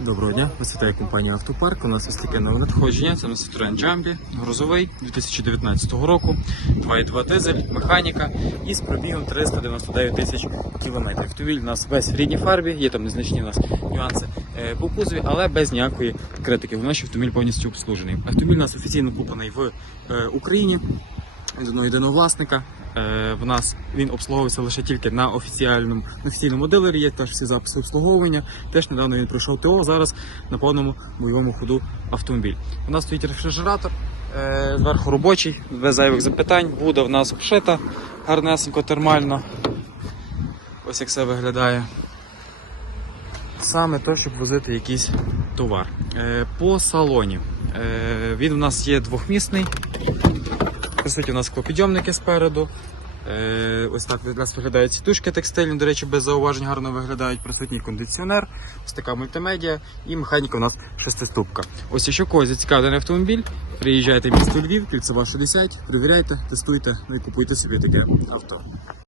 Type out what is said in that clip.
Доброго дня, вас вітає компанія Автопарк. У нас ось таке нове надходження. Це у нас Citroen Jumpy, грузовий 2019 року, 2.2 дизель, механіка і з пробігом 399 тисяч кілометрів. Автомобіль у нас весь в рідній фарбі, є там незначні у нас нюанси е, по кузові, але без ніякої критики. Воно ще автомобіль повністю обслужений. Автомобіль у нас офіційно куплений в е, Україні єдиного власника. Е, В нас він обслуговується лише тільки на офіціальному на офіційному дилері. Є теж всі записи обслуговування. Теж недавно він пройшов ТО. Зараз на повному бойовому ходу автомобіль. У нас стоїть рефрижератор, е, зверху робочий, без зайвих запитань. Буда в нас обшита гарнесенько, термально. Ось як це виглядає. Саме то, щоб возити якийсь товар. Е, По салоні. Він у нас є двохмісний. По у нас склопідйомники спереду. Е, ось так для нас виглядають сітушки текстильні, до речі, без зауважень гарно виглядають. Присутній кондиціонер, ось така мультимедіа і механіка у нас шестиступка. Ось якщо когось зацікавлений автомобіль, приїжджайте в місто Львів, кільцева 60, перевіряйте, тестуйте, ну і купуйте собі таке авто.